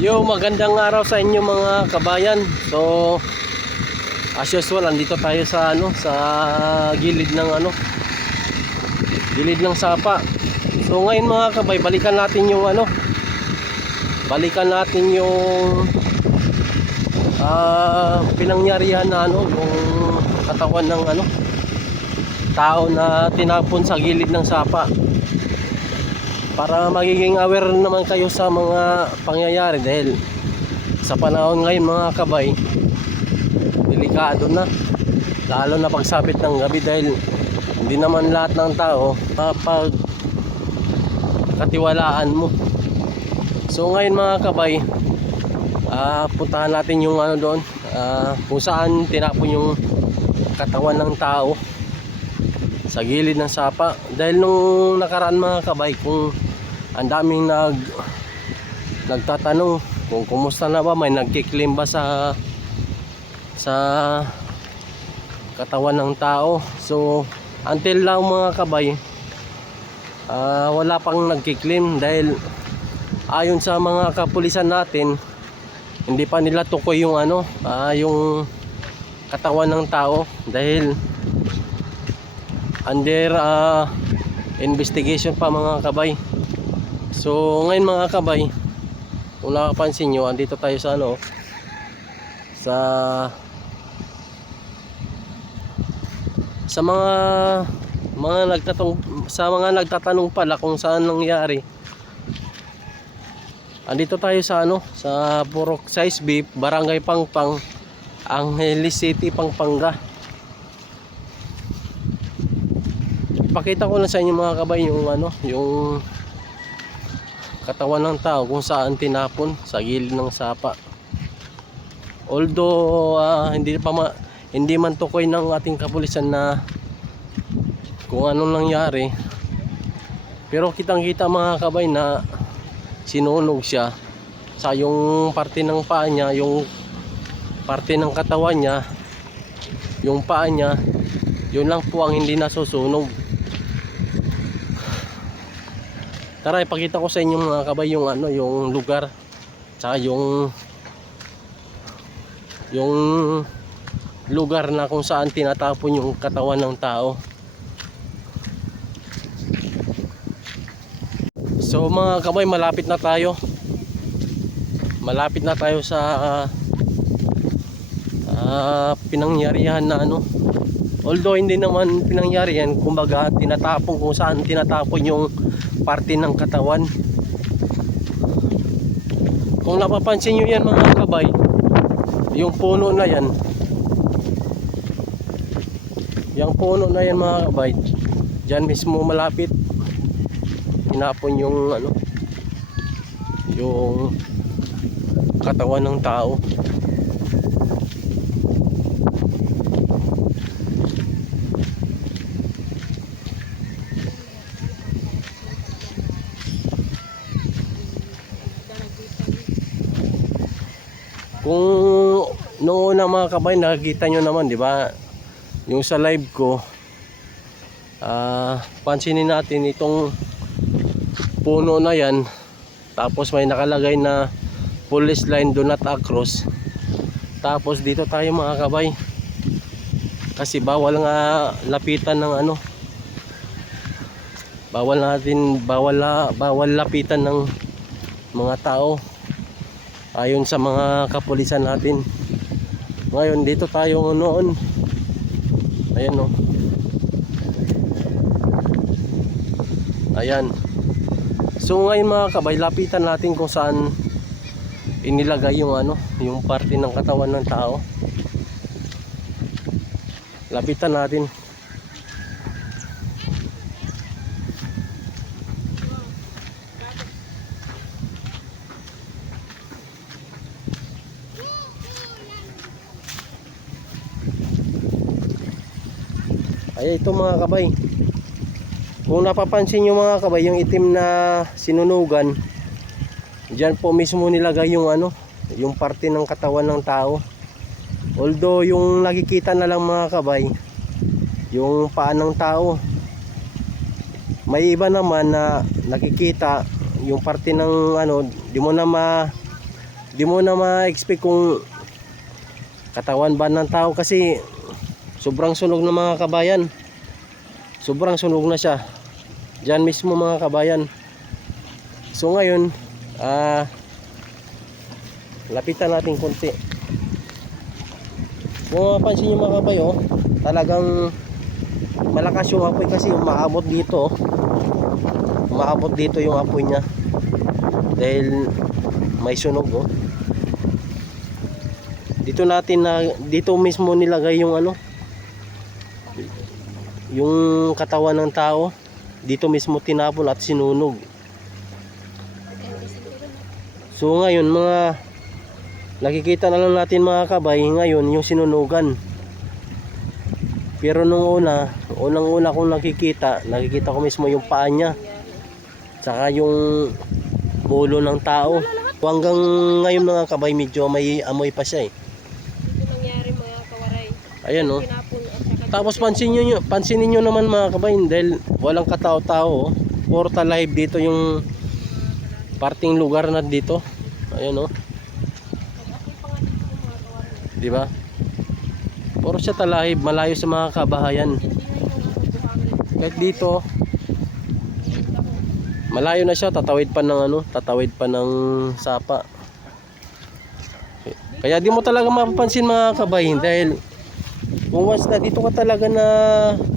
Yo, magandang araw sa inyo mga kabayan. So, as usual, andito tayo sa sa gilid ng gilid ng sapa. So, ngayon mga kabay, balikan natin yung balikan natin yung pinangyarihan na yung katawan ng tao na tinapon sa gilid ng sapa. Para magiging aware naman kayo sa mga pangyayari, dahil sa panahon ngayon mga kabay, delikado na, lalo na pagsapit ng gabi, dahil hindi naman lahat ng tao mapagkatiwalaan mo. So ngayon mga kabay, puntahan natin yung doon, kung saan tinapon yung katawan ng tao sa gilid ng sapa. Dahil nung nakaraan mga kabay, kung ang daming nagtatanong kung kumusta na ba, may nagki-claim ba sa katawan ng tao. So until now mga kabay, wala pang nagki-claim, dahil ayon sa mga kapulisan natin, hindi pa nila tukoy yung yung katawan ng tao, dahil under investigation pa mga kabay. So ngayon mga kabay, kung nakapansin nyo, andito tayo sa sa mga nagtatanong pala kung saan nangyari. Andito tayo sa sa Purok Size B, Barangay Pangpang, Angeles City, Pampanga. Pakita ko lang sa inyo mga kabay yung yung katawan ng tao kung saan tinapon sa gilid ng sapa. Although hindi man tukoy ng ating kapulisan na kung anong nangyari, pero kitang-kita mga kabay na sinunog siya sa yung parte ng paa niya, yung parte ng katawan niya, yung paa niya, yun lang po ang hindi nasusunog. Tara, ipakita ko sa inyo mga kabay yung yung lugar, tsaka yung lugar na kung saan tinatapon yung katawan ng tao. So mga kabay, malapit na tayo sa pinangyarihan na although hindi naman pinangyarihan, kumbaga tinatapon, kung saan tinatapon yung parte ng katawan. Kung napapansin nyo yan mga kabay, yung puno na yan, mga kabay, dyan mismo malapit tinapon yung yung katawan ng tao. Kung noong una mga kabay, nakikita nyo naman, di ba, yung sa live ko, pansinin natin itong puno na yan, tapos may nakalagay na police line do not across. Tapos dito tayo mga kabay, kasi bawal nga lapitan ng bawal lapitan ng mga tao ayon sa mga kapulisan natin. Ngayon dito tayo noon, ayan ayan. So ngayon mga kabay, lapitan natin kung saan inilagay yung yung parte ng katawan ng tao. Lapitan natin. Ay, ito mga kabay, kung napapansin nyo mga kabay, yung itim na sinunugan, dyan po mismo nilagay yung yung parte ng katawan ng tao. Although yung nakikita na lang mga kabay, yung paa ng tao. May iba naman na nakikita yung parte ng di mo na di mo na ma-expect kung katawan ba ng tao, kasi sobrang sunog ng mga kabayan. Sobrang sunog na siya diyan mismo mga kabayan. So ngayon, lapitan natin konti. Kung mapansin nyo mga kabayo, talagang malakas yung apoy kasi umaabot dito. Umaabot dito yung apoy niya dahil may sunog oh. Dito mismo nilagay yung yung katawan ng tao. Dito mismo tinapon at sinunog. So ngayon nakikita na lang natin mga kabay ngayon yung sinunugan. Pero nung unang-una kong nakikita ko mismo yung paa niya, saka yung ulo ng tao. Hanggang ngayon mga kabay medyo may amoy pa siya eh. Ito nangyari mga kawaray. Ayan oh. Tinapon at saka Tapos pansinin nyo naman mga kabay, dahil walang katao-tao oh. Puro live dito yung parting lugar na dito. Ayan oh. Di ba? Puro siya talahib, malayo sa mga kabahayan. Kahit dito malayo na siya, tatawid pa ng sapa. Kaya di mo talaga mapapansin mga kabahin, dahil kung once na dito ka talaga na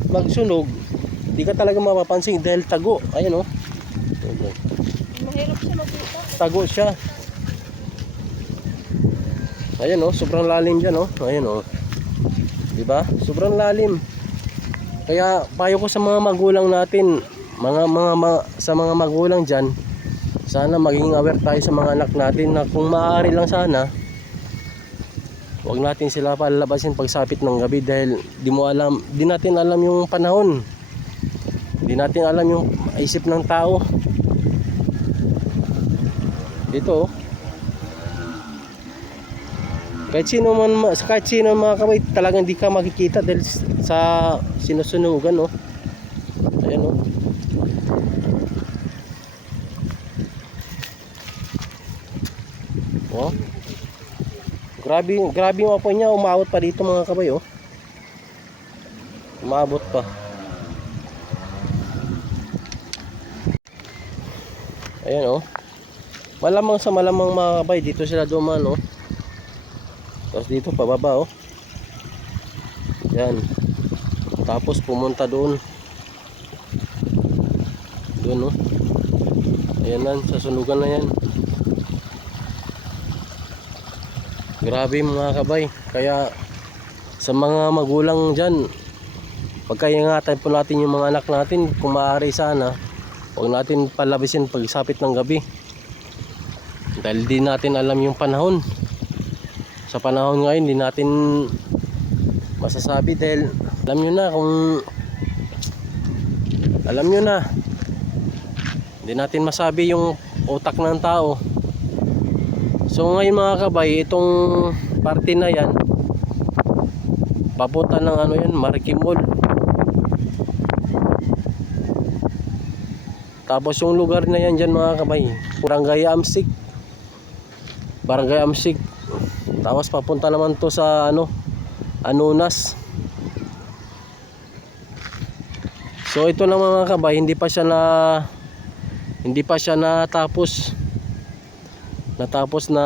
magsunog, di ka talaga mapapansin dahil tago. Ayan oh. mahirap siya magbuka. Tago siya. Ayan oh, sobrang lalim diyan oh. Ayan oh. 'Di ba? Sobrang lalim. Kaya payo ko sa mga magulang natin, sa mga magulang diyan, sana maging aware tayo sa mga anak natin na kung maaari lang sana wag natin sila palabasin pagsapit ng gabi, dahil di natin alam yung panahon. Di natin alam yung isip ng tao. Ito oh. Kahit sino mga kabay, talagang di ka makikita dahil sa sinusunugan oh. Ayan oh. Oh. Grabe yung apoy niya, umabot pa dito mga kabay oh. Umabot pa. Ayan oh. Malamang mga kabay dito sila dumaan oh. Tapos dito pababa oh. Yan. Tapos pumunta doon. Doon oh. Ayan na, sa sunugan na yan. Grabe mga kabay. Kaya sa mga magulang dyan, pagkaingatan po natin yung mga anak natin. Kung maaari sana, huwag natin palabisin pagsapit ng gabi, dahil di natin alam yung panahon. Sa panahon ngayon, di natin masasabi, dahil alam nyo na hindi natin masabi yung utak ng tao. So ngayon mga kabay, itong parte na yan papunta ng yan, Marikimol. Tapos yung lugar na yan dyan mga kabay, Barangay Amsig. Tapos papunta naman to sa Anunas. So ito na mga kabay, hindi pa siya natapos na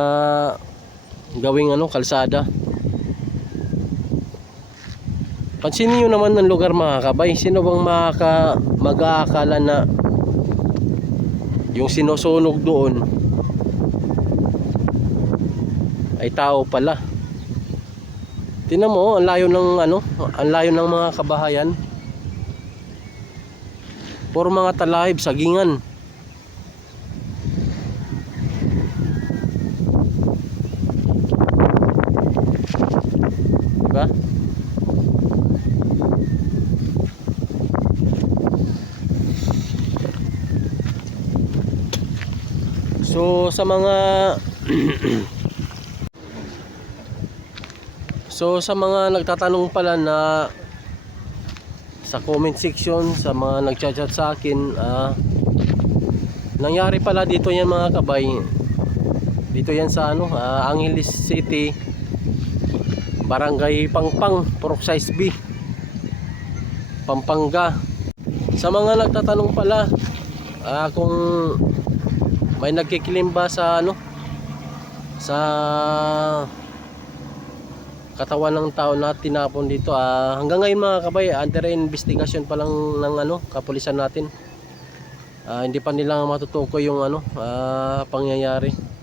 gawing kalsada. Pansinin nyo naman ng lugar mga kabay. Sino bang mag-aakala na yung sinusunog doon ay tao pala? Tingnan mo, ang layo ng mga kabahayan. Puro mga talahib, sagingan. Diba? So sa mga nagtatanong pala na sa comment section, sa mga nagchat-chat sa akin, nangyari pala dito yan mga kabay. Dito yan sa ano, Angeles City, Barangay Pangpang, Purok Size B, Pampanga. Sa mga nagtatanong pala, kung may nagkikilim ba sa ano, sa katawan ng tao na tinapon dito, hanggang ngayon mga kabay, under investigation pa lang ng ano, kapulisan natin. Hindi pa nila matutukoy yung ano, pangyayari.